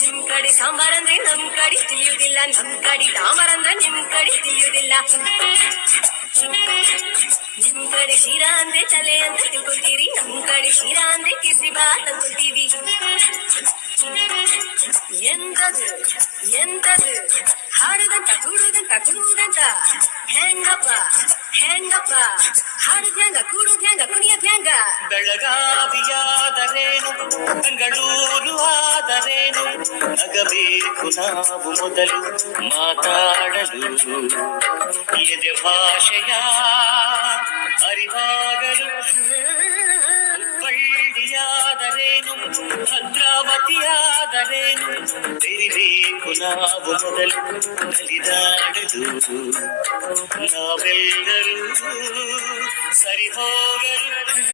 ನಿಮ್ ಕಡೆ ಸಾಂಬಾರ್ ಅಂದ್ರೆ ನಮ್ ಕಡೆ ತಿಳಿಯುವುದಿಲ್ಲ, ನಮ್ ಕಡೆ ಡಾಂಬರ್ ಅಂದ್ರೆ ನಿಮ್ ಕಡೆ ತಿಳಿಯುವುದಿಲ್ಲ. ನಿಮ್ ಕಡೆ ಶಿರಾ ಅಂದ್ರೆ ತಲೆ ಅಂತ ತಿಳ್ಕೊತೀರಿ, ನಮ್ ಕಡೆ ಶಿರಾ ಅಂದ್ರೆ ಕೇಸರಿಬಾತ್ ಅನ್ಕೊತೀವಿ. ಎಂತದು ಎಂತದು ಹಾಡುದಂತ ಕೂಡುದಂತ ಕುಡುವುದಂತ ಹೆಂಗಪ್ಪ ಹೆಂಗಪ್ಪ ಹಾಡುದ್ ಹೆಂಗ ಕೂಡುದ್ ಹೆಂಗ ಕುಣಿಯದ್ ಹೆಂಗ. ಬೆಳಗಾವಿಯಾದರೇನು ಬೆಂಗಳೂರು ಆದರೇನು ನಗಬೇಕು ನಾವು ಮೊದಲು ಮಾತಾಡಲು, ಎದೆ ಭಾಷೆಯ ಅರಿವಾಗಲು. ಹುಬ್ಬಳ್ಳಿಯಾದರೇನು ಭದ್ರಾವತಿಯಾದರೇನು ತೆರಿಬೇಕು ನಾವು ಮೊದಲು ನಲಿದಾಡಲು, ನಾವೆಲ್ಲರೂ ಸರಿ ಹೋಗಲು.